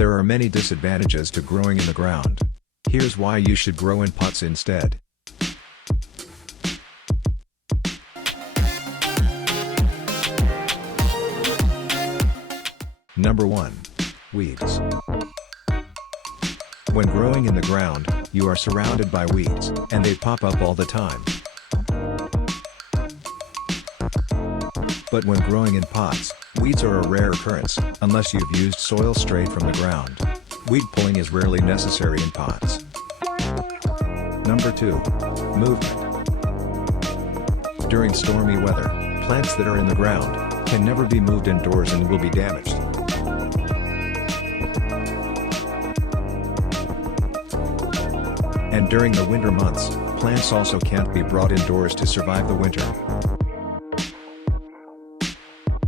There are many disadvantages to growing in the ground. Here's why you should grow in pots instead. Number 1. Weeds. When growing in the ground, you are surrounded by weeds, and they pop up all the time. But when growing in pots, weeds are a rare occurrence, unless you've used soil straight from the ground. Weed pulling is rarely necessary in pots. Number 2. Movement. During stormy weather, plants that are in the ground can never be moved indoors and will be damaged. And during the winter months, plants also can't be brought indoors to survive the winter.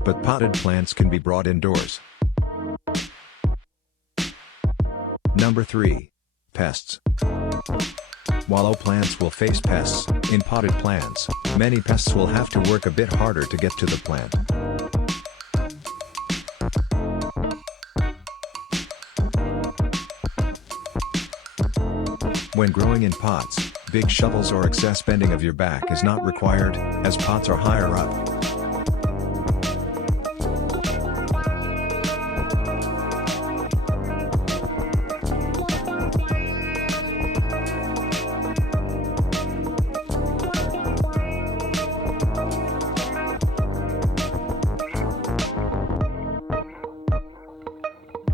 But potted plants can be brought indoors. Number 3. Pests. While plants will face pests, in potted plants, many pests will have to work a bit harder to get to the plant. When growing in pots, big shovels or excess bending of your back is not required, as pots are higher up.